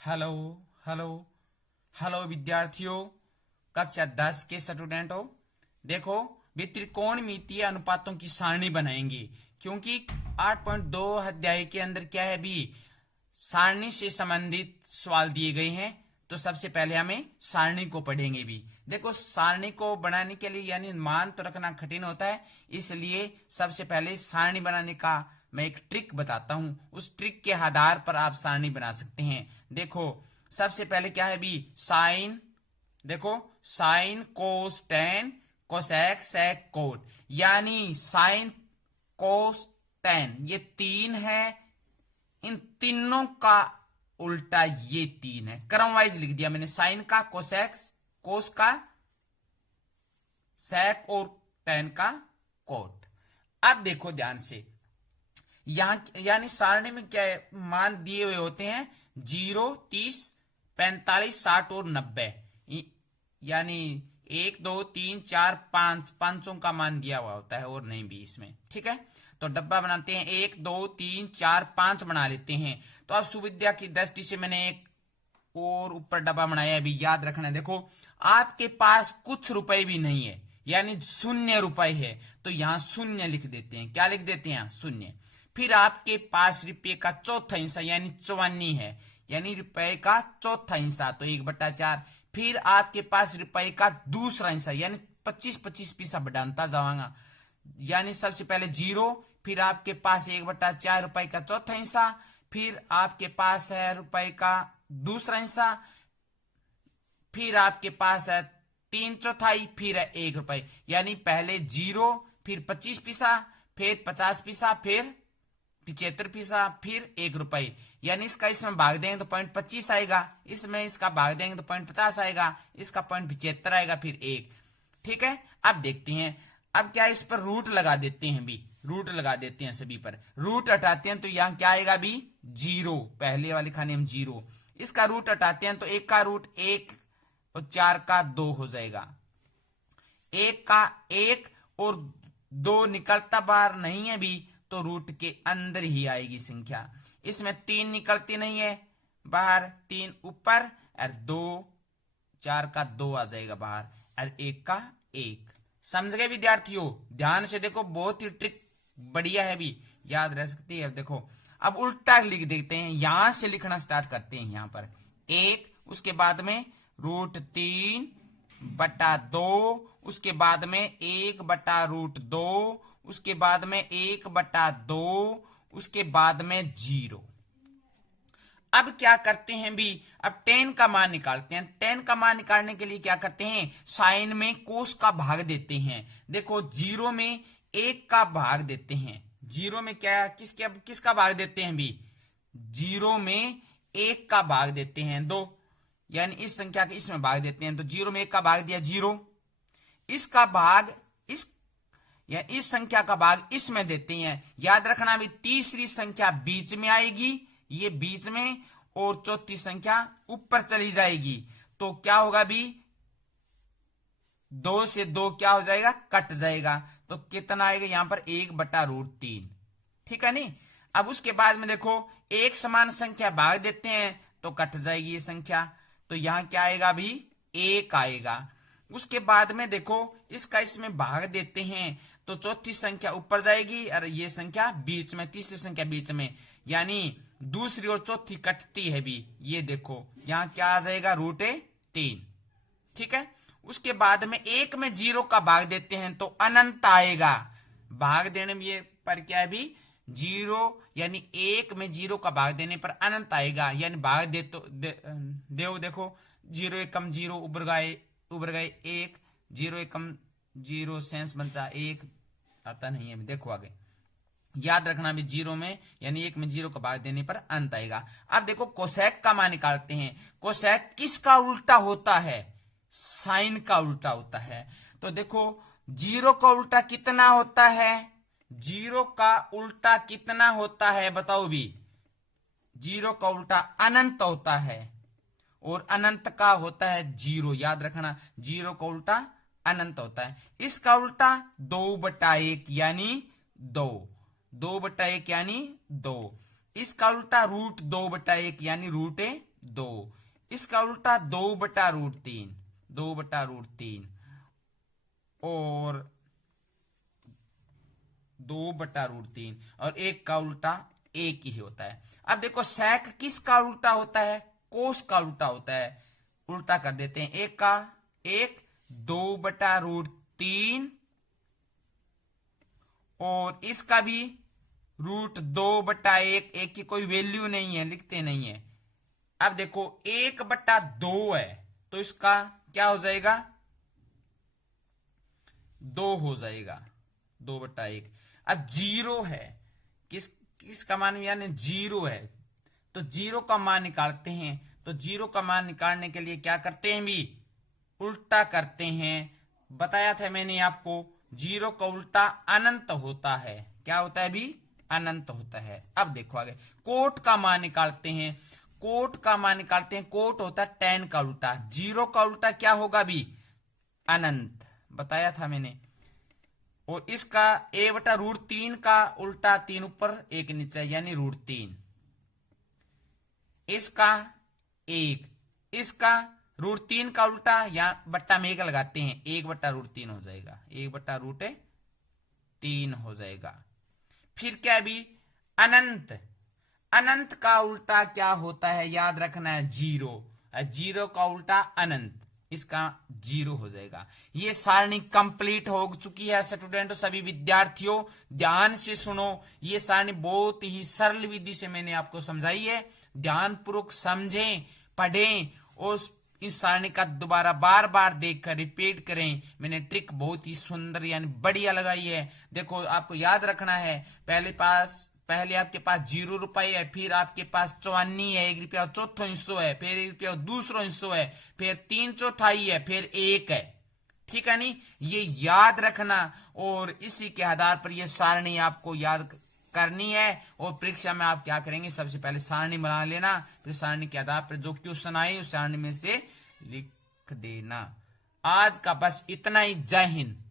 Hello hello hello विद्यार्थियों, कक्षा 10 के स्टूडेंटों। देखो, वे त्रिकोणमितीय अनुपातों की सारणी बनाएंगे, क्योंकि 8.2 अध्याय के अंदर क्या है भी सारणी से संबंधित सवाल दिए गए हैं। तो सबसे पहले हमें सारणी को पढ़ेंगे भी। देखो, सारणी को बनाने के लिए यानी मान तो रखना कठिन होता है, इसलिए सबसे पहले सारणी बनाने का मैं एक ट्रिक बताता हूं। उस ट्रिक के आधार पर आप सारणी बना सकते हैं। देखो, सबसे पहले क्या है भी साइन। देखो, sine cos tan cosec sec cot, यानी साइन कोस टेन ये तीन है। इन तीनों का उल्टा ये तीन है। क्रम वाइज लिख दिया मैंने, साइन का कोसेक्स, कोस का सेक और टेन का कोट। अब देखो ध्यान से, यहां यानी सारणी में क्या है, मान दिए हुए होते हैं 0, 30, 45, 60 और 90। यानी 1, 2, 3, 4, 5 पांचों का मान दिया हुआ होता है और नहीं भी इसमें। ठीक है, तो डब्बा बनाते हैं, 1, 2, 3, 4, 5 बना लेते हैं। तो अब सुविधा की दृष्टि से मैंने एक और ऊपर डब्बा बनाया, अभी याद रखना है। देखो, आपके पास कुछ रुपए भी नहीं है, यानी 0 रुपए है, तो यहां 0 लिख देते हैं। क्या लिख देते हैं? 0। फिर आपके पास रुपये का चौथा हिस्सा यानी 54 है, यानी रुपए का चौथा हिस्सा, तो 1/4। फिर आपके पास रुपए का दूसरा हिस्सा यानी 25-25 पैसा बढ़ाता जाऊंगा, यानी सबसे पहले 0, फिर आपके पास 1/4 रुपए का चौथा हिस्सा, फिर आपके पास है रुपए का दूसरा हिस्सा, फिर आपके पास है 3/4, फिर है 1 रुपए। यानी पहले 0, फिर 25 पैसा, फिर 50 पैसा, फिर 75 पैसा, फिर 1 रुपए। यानी इसका इसमें भाग देंगे तो 0.25 आएगा, इसमें इसका भाग देंगे तो 0.50 आएगा, इसका 0.75 आएगा, फिर 1। ठीक है, अब देखते हैं। अब क्या, इस पर रूट लगा देते हैं भी, रूट लगा देते हैं सभी पर। रूट हटाते हैं तो यहां क्या आएगा भी 0, पहले वाले खाने में 0। इसका रूट हटाते हैं तो 1 का रूट 1 और 4 का 2 हो जाएगा। 1 का 1 और 2 निकलता बाहर नहीं है भी, तो रूट के अंदर ही आएगी संख्या। इसमें 3 निकलती नहीं है बाहर, 3 ऊपर, और 2, 4 का 2 आ जाएगा बाहर, और 1 का 1। समझ गए विद्यार्थियों? ध्यान से देखो, बहुत ही ट्रिक बढ़िया है भी, याद रह सकती है। देखो, अब उल्टा लिख देते हैं, यहां से लिखना स्टार्ट करते हैं। यहां पर 1, उसके बाद में √3/2, उसके बाद में 1/√2, उसके बाद में 1/2, उसके बाद में 0। अब क्या करते हैं भी, अब 10 का मान निकालते हैं। 10 का मान निकालने के लिए क्या करते हैं, साइन में कोस का भाग देते हैं। देखो, 0 में 1 का भाग देते हैं। 0 में क्या, किसका भाग देते हैं भी, 0 में 1 का भाग देते हैं 2, यानी इस संख्या के इसमें भाग देते हैं। तो 0 में 1 का भाग दिया 0, इसका भाग इस या इस संख्या का भाग इसमें देते हैं। याद रखना भी, तीसरी संख्या बीच में आएगी, ये बीच में, और चौथी संख्या ऊपर चली जाएगी। तो क्या होगा भी, 2 से 2 क्या हो जाएगा, कट जाएगा। तो कितना आएगा यहां पर, 1/√3। ठीक है नहीं? अब उसके बाद में देखो, एक समान संख्या भाग देते हैं तो कट जाएगी ये संख्या, तो यहां क्या आएगा भी, 1 आएगा। उसके बाद में देखो, इसका इसमें भाग देते हैं तो चौथी संख्या ऊपर जाएगी, और ये संख्या बीच में, तीसरी संख्या बीच में, यानी दूसरी और चौथी कटती है भी। ये देखो, यहां क्या आ जाएगा, √3। ठीक है, उसके बाद में 1 में 0 का भाग देते हैं तो अनंत आएगा। भाग देने में ये पर क्या है भी, 0, यानी 1 में 0 का भाग देने पर अनंत आएगा। यानी भाग दे तो देखो, 0 एकम 0 उबर गए 1, 0 एकम 0 सेंस बचा 1 आता नहीं है। देखो आगे, याद रखना भी, 0 में यानी 1 में 0 का भाग देने पर अंत आएगा। अब देखो, कोसेक का मान निकालते हैं। कोसेक किसका उल्टा होता है, साइन का उल्टा होता है। तो देखो, 0 का उल्टा कितना होता है, 0 का उल्टा कितना होता है बताओ भी, 0 का उल्टा अनंत होता है, और अनंत का होता है 0। याद रखना, 0 का उल्टा अनंत होता है। इसका उल्टा 2/1 यानी 2, 2/1 यानी 2। इसका उल्टा √2/1 यानी √1। 2। इसका उल्टा 2/√3, 2/√3 और 2/√3 और एक का उल्टा एक ही होता है। अब देखो sec किसका उल्टा होता है? कोस का उल्टा होता है। उल्टा कर देते हैं, एक का एक 2/√3 और इसका भी √2/1, एक की कोई वैल्यू नहीं है, लिखते नहीं है। अब देखो 1/2 है तो इसका क्या हो जाएगा? 2 हो जाएगा, 2/1। अब 0 है, किसका मान यानी 0 है, तो 0 का मान निकालते हैं। तो 0 का मान निकालने के लिए क्या करते हैं भी? उल्टा करते हैं। बताया था मैंने आपको, 0 का उल्टा अनंत होता है। क्या होता है भी? अनंत होता है। अब देखो आगे, कोट का मान निकालते हैं। कोट का मान निकालते हैं, कोट होता है tan का उल्टा। 0 का उल्टा क्या होगा भी? अनंत, बताया था मैंने। और इसका a/√3 का उल्टा 3 ऊपर 1 नीचे यानी √3। इसका 1, इसका √3 का उल्टा या बट्टा में 1 लगाते हैं, 1/√3 हो जाएगा, 1/√3 हो जाएगा। फिर क्या भी? अनंत। अनंत का उल्टा क्या होता है? याद रखना है 0। 0 का उल्टा अनंत, इसका 0 हो जाएगा। ये सारणी कंप्लीट हो चुकी है स्टूडेंट। सभी विद्यार्थियों ध्यान से सुनो, ये सारणी बहुत ही सरल विधि से मैंने आपको समझाई है। ध्यानपूर्वक समझें, पढ़ें और इस सारणी का दोबारा बार बार देखकर रिपीट करें। मैंने ट्रिक बहुत ही सुंदर यानी बढ़िया लगाई है। देखो आपको याद रखना है, पहले आपके पास 0 रुपए है, फिर आपके पास 54 है, 1 रुपया चौथो हिस्सों है, फिर 1 रुपया दूसरो हिस्सों है, फिर 3/4 है, फिर 1 है। ठीक है नहीं? ये याद रखना और इसी के आधार पर ये सारणी आपको याद करनी है। और परीक्षा में आप क्या करेंगे? सबसे पहले सारणी बना लेना, फिर सारणी के आधार पर जो क्वेश्चन आए उस सारणी में से लिख देना। आज का बस इतना ही। जय हिंद।